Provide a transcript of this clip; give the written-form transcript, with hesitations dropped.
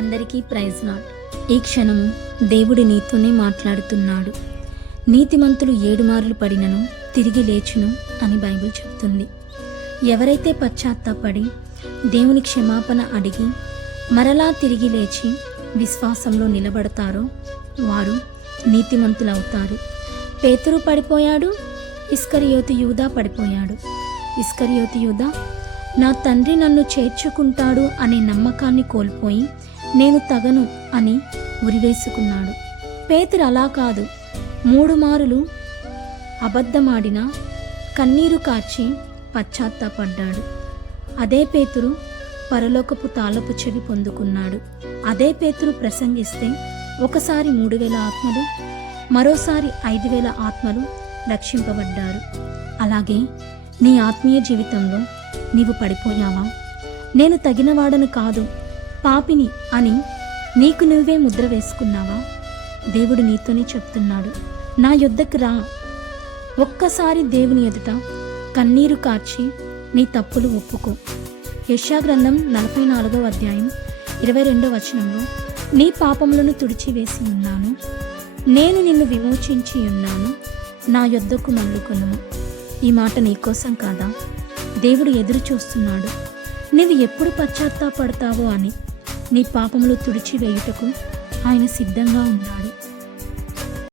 అందరికీ praise lord. ఈ క్షణము దేవుడు నీతోనే మాట్లాడుతున్నాడు. నీతిమంతులు 7 మార్లు పడినను తిరిగి లేచును అని బైబిల్ చెప్తుంది. ఎవరైతే పశ్చాత్తాపడి దేవుని క్షమాపణ అడిగి మరలా తిరిగి లేచి విశ్వాసంలో నిలబడతారో వారు నీతిమంతులవుతారు. పేతురు పడిపోయాడు, ఇస్కరియోతు యూదా పడిపోయాడు. ఇస్కరియోతు యూదా నా తండ్రి నన్ను చేర్చుకుంటాడు అనే నమ్మకాన్ని కోల్పోయి నేను తగను అని ఉరివేసుకున్నాడు. పేతురు అలా కాదు, 3 మారులు అబద్ధమాడినా కన్నీరు కార్చి పశ్చాత్తాపడ్డాడు. అదే పేతురు పరలోకపు తాళపు చెవి పొందుకున్నాడు. అదే పేతురు ప్రసంగిస్తే ఒకసారి 3000 ఆత్మలు, మరోసారి 5000 ఆత్మలు రక్షింపబడ్డారు. అలాగే నీ ఆత్మీయ జీవితంలో నీవు పడిపోయావా? నేను తగినవాడను కాదు, పాపిని అని నీకు నువ్వే ముద్ర వేసుకున్నావా? దేవుడు నీతోనే చెప్తున్నాడు, నా యొద్దకు రా. ఒక్కసారి దేవుని ఎదుట కన్నీరు కార్చి నీ తప్పులు ఒప్పుకో. యెషయా గ్రంథం 44వ అధ్యాయం 22వ వచనంలో నీ పాపములను తుడిచివేసి ఉన్నాను, నేను నిన్ను విమోచించి ఉన్నాను, నా యొద్దకు మళ్ళుకొనుము. ఈ మాట నీకోసం కాదా? దేవుడు ఎదురు చూస్తున్నాడు. నీవు ఎప్పుడు పశ్చాత్తాపడతావో అని నీ పాపములు తుడిచివేయుటకు ఆయన సిద్ధంగా ఉన్నాడు.